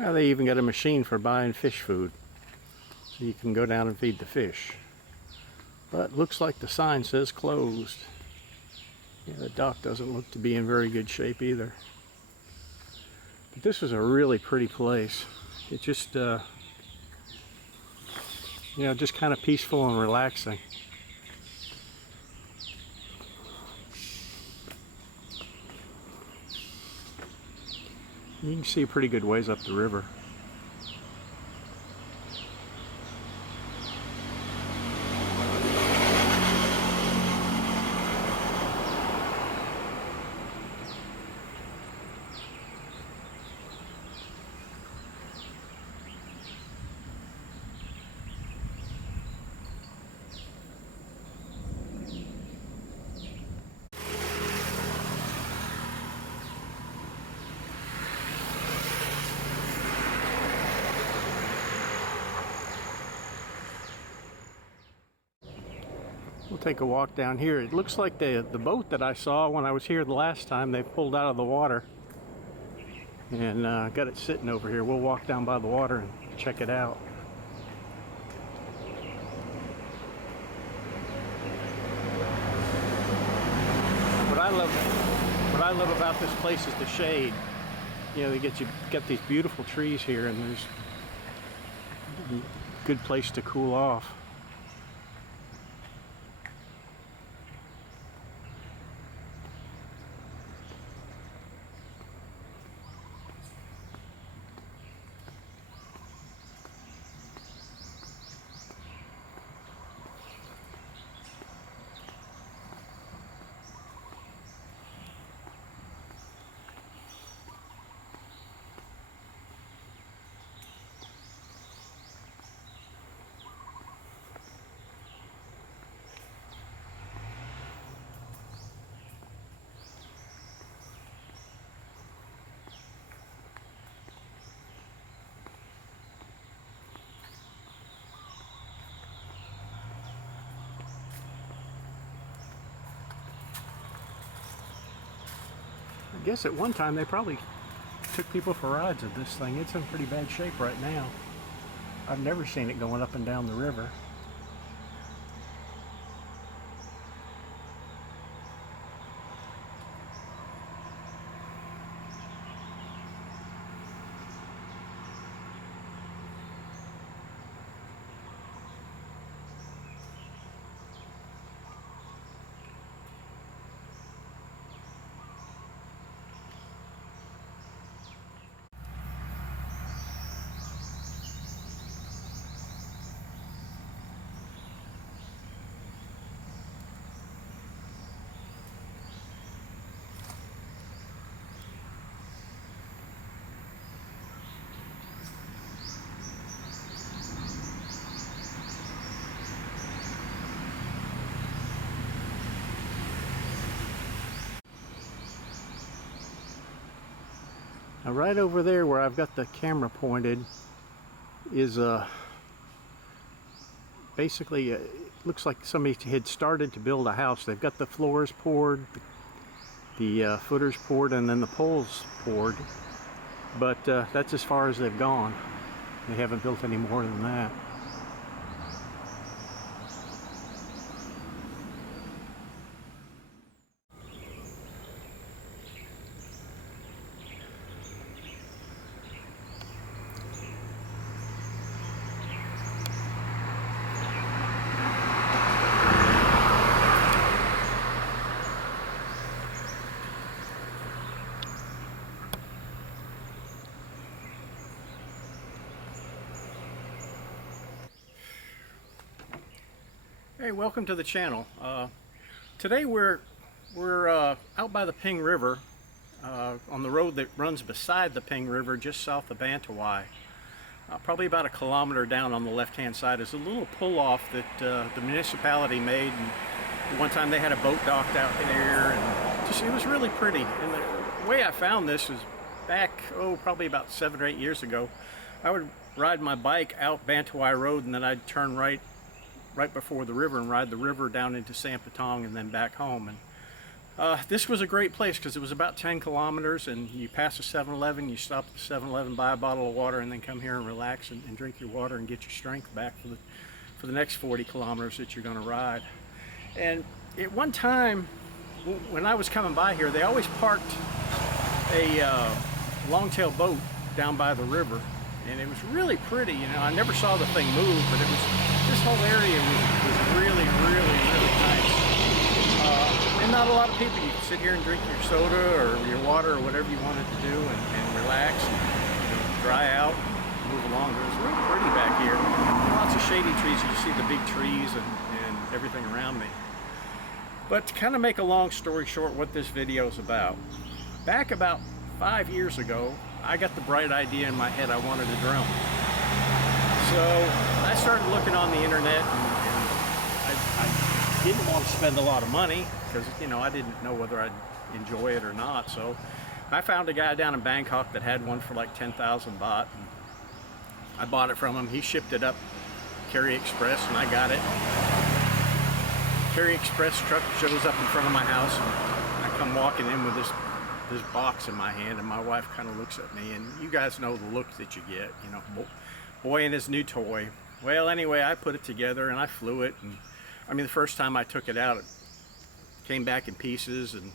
Now they even got a machine for buying fish food, so you can go down and feed the fish. But looks like the sign says closed. Yeah, the dock doesn't look to be in very good shape either. But this is a really pretty place. It just, just kind of peaceful and relaxing. You can see a pretty good ways up the river. We'll take a walk down here. It looks like the boat that I saw when I was here the last time, they pulled out of the water and got it sitting over here. We'll walk down by the water and check it out. What I love about this place is the shade. You know, they get these beautiful trees here, and there's a good place to cool off. I guess at one time they probably took people for rides of this thing. It's in pretty bad shape right now. I've never seen it going up and down the river. Now right over there where I've got the camera pointed is basically it looks like somebody had started to build a house. They've got the floors poured, the footers poured, and then the poles poured, but that's as far as they've gone. They haven't built any more than that. Hey, welcome to the channel. Today we're out by the Ping River on the road that runs beside the Ping River just south of Bantawai. Probably about a kilometer down on the left-hand side is a little pull-off that the municipality made. And one time they had a boat docked out there, and just, it was really pretty. And the way I found this was back, probably about 7 or 8 years ago. I would ride my bike out Bantawai Road, and then I'd turn right before the river and ride the river down into San Patong and then back home. And This was a great place because it was about 10 kilometers, and you pass a 7-Eleven, you stop at the 7-Eleven, buy a bottle of water, and then come here and relax and drink your water and get your strength back for the next 40 kilometers that you're going to ride. And at one time, when I was coming by here, they always parked a longtail boat down by the river, and it was really pretty. You know, I never saw the thing move, but this whole area was really, really, really nice. And not a lot of people. You can sit here and drink your soda or your water or whatever you wanted to do and relax and, you know, dry out, move along. It was really pretty back here. Lots of shady trees. You see the big trees and everything around me. But to kind of make a long story short, what this video is about. Back about 5 years ago, I got the bright idea in my head I wanted a drone. So I started looking on the internet, and I didn't want to spend a lot of money because, you know, I didn't know whether I'd enjoy it or not. So I found a guy down in Bangkok that had one for like 10,000 baht. And I bought it from him. He shipped it up Carry Express, and I got it. Carry Express truck shows up in front of my house, and I come walking in with this box in my hand, and my wife kind of looks at me, and you guys know the look that you get, you know, boy and his new toy. Well, anyway, I put it together and I flew it, and I mean, the first time I took it out, it came back in pieces, and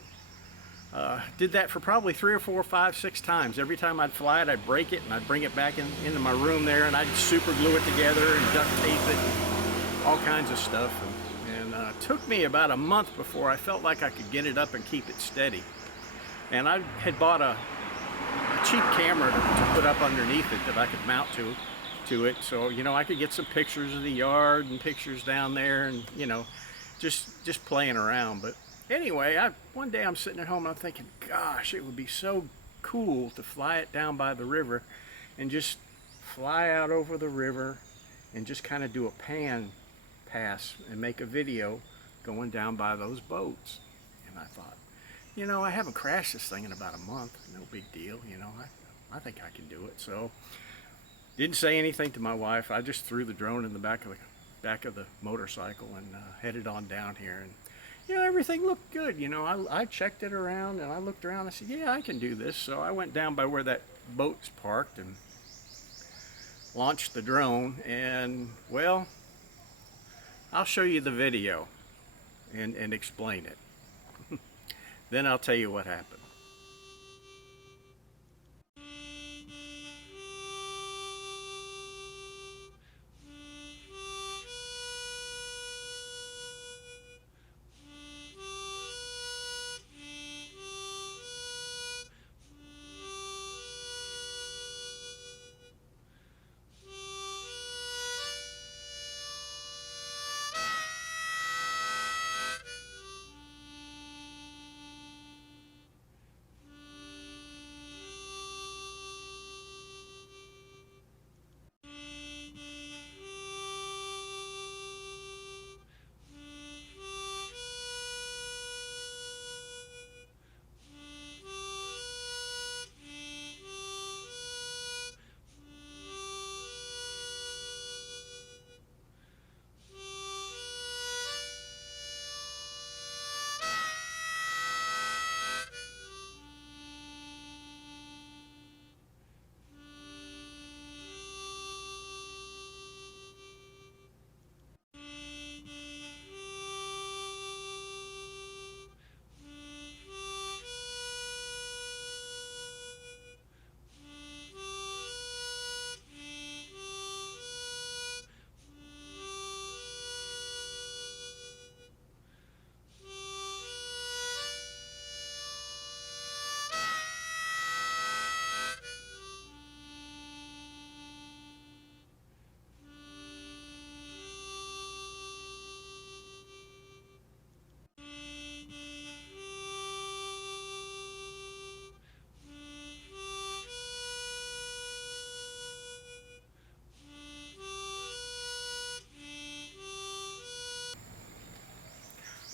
did that for probably 3 or 4, 5, 6 times. Every time I'd fly it, I'd break it and I'd bring it back into my room there, and I'd super glue it together and duct tape it, and all kinds of stuff. And it took me about a month before I felt like I could get it up and keep it steady. And I had bought a cheap camera to put up underneath it that I could mount to it, so, you know, I could get some pictures of the yard and pictures down there, and, you know, just playing around. But anyway, one day I'm sitting at home and I'm thinking, gosh, it would be so cool to fly it down by the river and just fly out over the river and just kind of do a pan pass and make a video going down by those boats. And I thought, you know, I haven't crashed this thing in about a month. No big deal, you know. I think I can do it. So, didn't say anything to my wife. I just threw the drone in the back of the motorcycle and headed on down here. And, you know, everything looked good. You know, I checked it around, and I looked around. I said, yeah, I can do this. So I went down by where that boat's parked and launched the drone. And, well, I'll show you the video and explain it. Then I'll tell you what happened.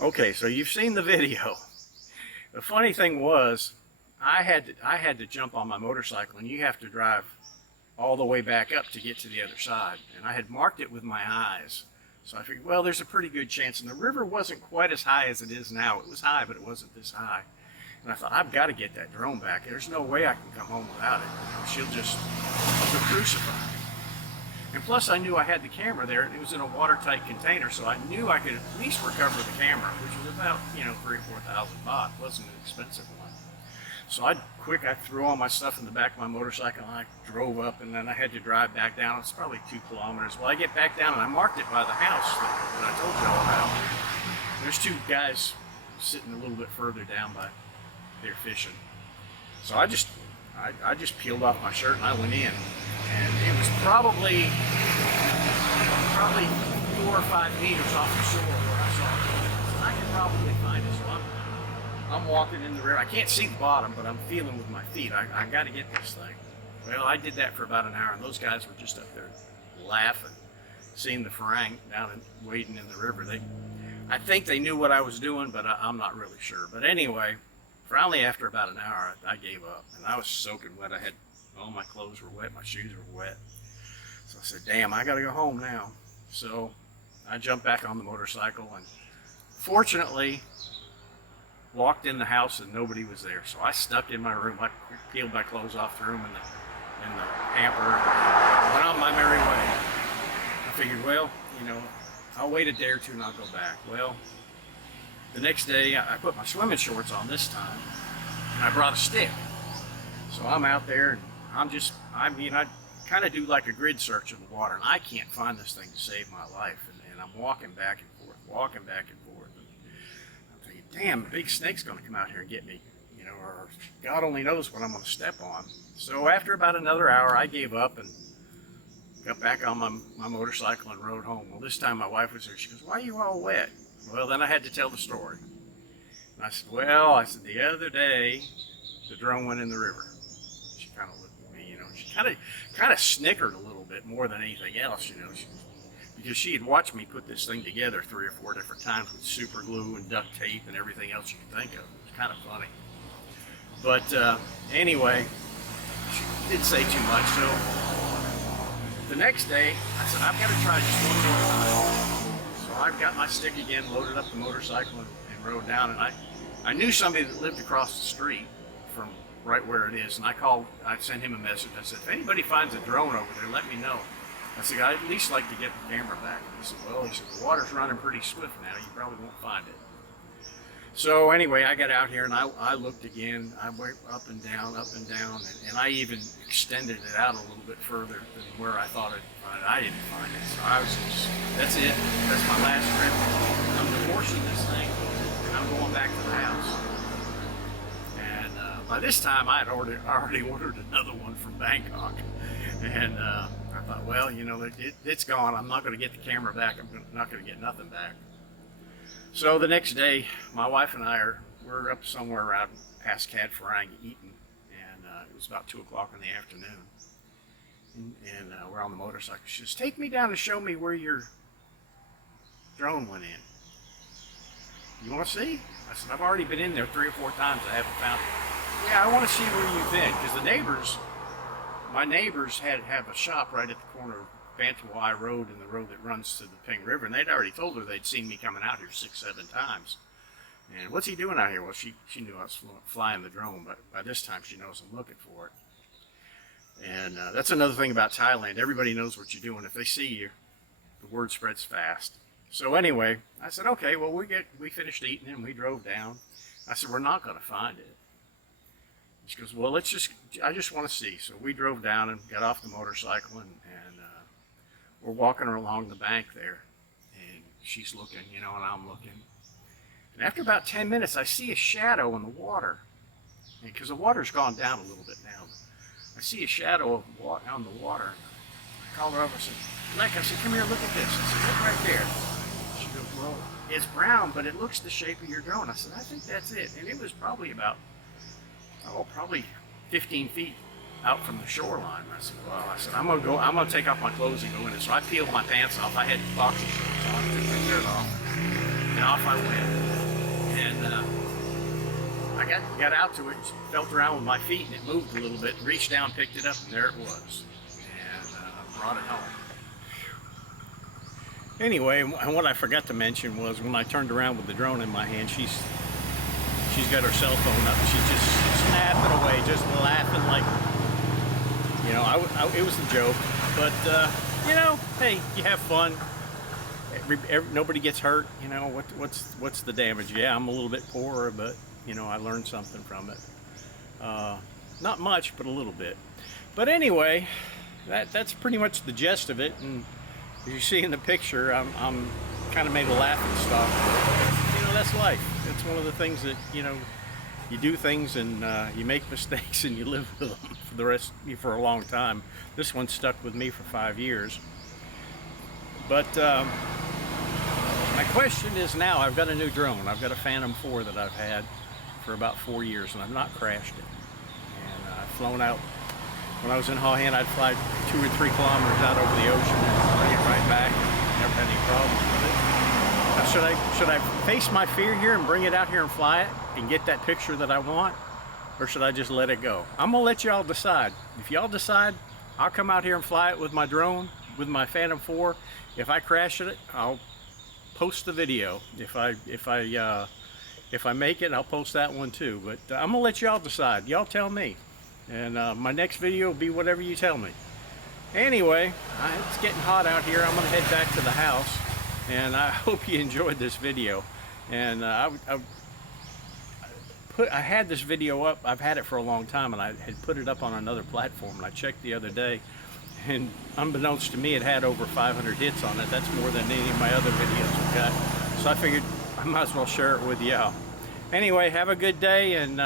Okay, so you've seen the video. The funny thing was, I had to jump on my motorcycle, and you have to drive all the way back up to get to the other side. And I had marked it with my eyes So I figured, well, there's a pretty good chance. And the river wasn't quite as high as it is now. It was high, but it wasn't this high. And I thought, I've got to get that drone back. There's no way I can come home without it. She'll just crucify me. And plus, I knew I had the camera there. It was in a watertight container, so I knew I could at least recover the camera, which was about, 3,000 or 4,000 baht. It wasn't an expensive one. So I threw all my stuff in the back of my motorcycle, and I drove up, and then I had to drive back down. It's probably 2 kilometers. Well, I get back down, and I marked it by the house that I told you all about. There's 2 guys sitting a little bit further down by there fishing. So I just peeled off my shirt, and I went in. And it was probably 4 or 5 meters off the shore where I saw it. So I could probably find it. So I'm walking in the river. I can't see the bottom, but I'm feeling with my feet. I got to get this thing. Well, I did that for about an hour, and those guys were just up there laughing, seeing the farang down and wading in the river. I think they knew what I was doing, but I'm not really sure. But anyway, finally after about an hour, I gave up, and I was soaking wet. All my clothes were wet, my shoes were wet. So I said, damn, I gotta go home now. So I jumped back on the motorcycle and fortunately walked in the house and nobody was there. So I stuck in my room. I peeled my clothes off the room in the hamper, went on my merry way. I figured, well, I'll wait a day or 2 and I'll go back. Well, the next day I put my swimming shorts on this time and I brought a stick. So I'm out there and I kind of do like a grid search of the water, and I can't find this thing to save my life. And I'm walking back and forth. And I'm thinking, damn, the big snake's going to come out here and get me, or God only knows what I'm going to step on. So after about another hour, I gave up and got back on my motorcycle and rode home. Well, this time my wife was there. She goes, why are you all wet? Well, then I had to tell the story. And I said, the other day, the drone went in the river. She kind of looked at me, she kind of snickered a little bit more than anything else, because she had watched me put this thing together 3 or 4 different times with super glue and duct tape and everything else you could think of. It was kind of funny. But anyway, she didn't say too much. So the next day, I said, I've got to try just one more time. So I got my stick again, loaded up the motorcycle, and rode down. And I knew somebody that lived across the street from right where it is, and I sent him a message. I said, if anybody finds a drone over there, let me know. I said, I'd at least like to get the camera back. He said, the water's running pretty swift now. You probably won't find it. So anyway, I got out here and I looked again. I went up and down, and I even extended it out a little bit further than where I thought I'd find it. I didn't find it. So I was just, that's it. That's my last trip. I'm divorcing this thing, and I'm going back to the house. By this time, I had already ordered another one from Bangkok, and I thought, well, it's gone. I'm not going to get the camera back. I'm not going to get nothing back. So the next day, my wife and we're up somewhere around past Cad Farang eating, and it was about 2 o'clock in the afternoon, and we're on the motorcycle. She says, take me down and show me where your drone went in. You want to see? I said, I've already been in there 3 or 4 times. I haven't found it. Yeah, I want to see where you've been, because my neighbors have a shop right at the corner of Bantawai Road and the road that runs to the Ping River, and they'd already told her they'd seen me coming out here 6, 7 times. And what's he doing out here? Well, she knew I was flying the drone, but by this time she knows I'm looking for it. And that's another thing about Thailand. Everybody knows what you're doing. If they see you, the word spreads fast. So anyway, I said, okay, well, we finished eating and we drove down. I said, we're not going to find it. She goes, well, I just want to see. So we drove down and got off the motorcycle, and we're walking along the bank there, and she's looking, and I'm looking. And after about 10 minutes, I see a shadow in the water, because the water's gone down a little bit now. I see a shadow on the water. I called her over and said, Leck, I said, come here, look at this. I said, look right there. She goes, well, it's brown, but it looks the shape of your drone. I said, I think that's it. And it was probably about, probably 15 feet out from the shoreline. I said, well, I'm gonna take off my clothes and go in. So I peeled my pants off. I had boxing shorts on, took my shirt off, and off I went. And I got out to it, felt around with my feet, and it moved a little bit, reached down, picked it up, and there it was. And brought it home. Anyway, and what I forgot to mention was when I turned around with the drone in my hand, she's got her cell phone up. She's just snapping away, just laughing like, you know, it was a joke. But, you know, hey, you have fun. Nobody gets hurt. You know, what's the damage? Yeah, I'm a little bit poorer, but, you know, I learned something from it. Not much, but a little bit. But anyway, that's pretty much the gist of it. And as you see in the picture, I'm kind of made a laughing stock. You know, that's life. It's one of the things that, you know, you do things and you make mistakes and you live with them for a long time. This one stuck with me for 5 years. But my question is now, I've got a new drone. I've got a Phantom 4 that I've had for about 4 years, and I've not crashed it. And I've flown out. When I was in Hawaiian, I'd fly 2 or 3 kilometers out over the ocean and bring it right back. Never had any problems with it. Now, should I face my fear here and bring it out here and fly it and get that picture that I want? Or should I just let it go? I'm gonna let y'all decide. If y'all decide, I'll come out here and fly it with my drone, with my Phantom 4. If I crash it, I'll post the video. If I make it, I'll post that one too. But I'm gonna let y'all decide. Y'all tell me. And my next video will be whatever you tell me. Anyway, it's getting hot out here. I'm gonna head back to the house. And I hope you enjoyed this video. And I had this video up. I've had it for a long time, and I had put it up on another platform. And I checked the other day, and unbeknownst to me, it had over 500 hits on it. That's more than any of my other videos have got. So I figured I might as well share it with y'all. Anyway, have a good day, and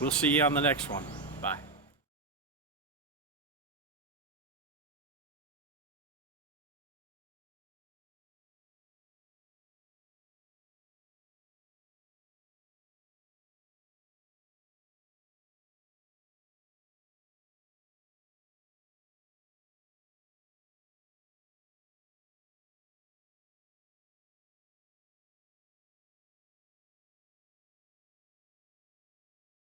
we'll see you on the next one.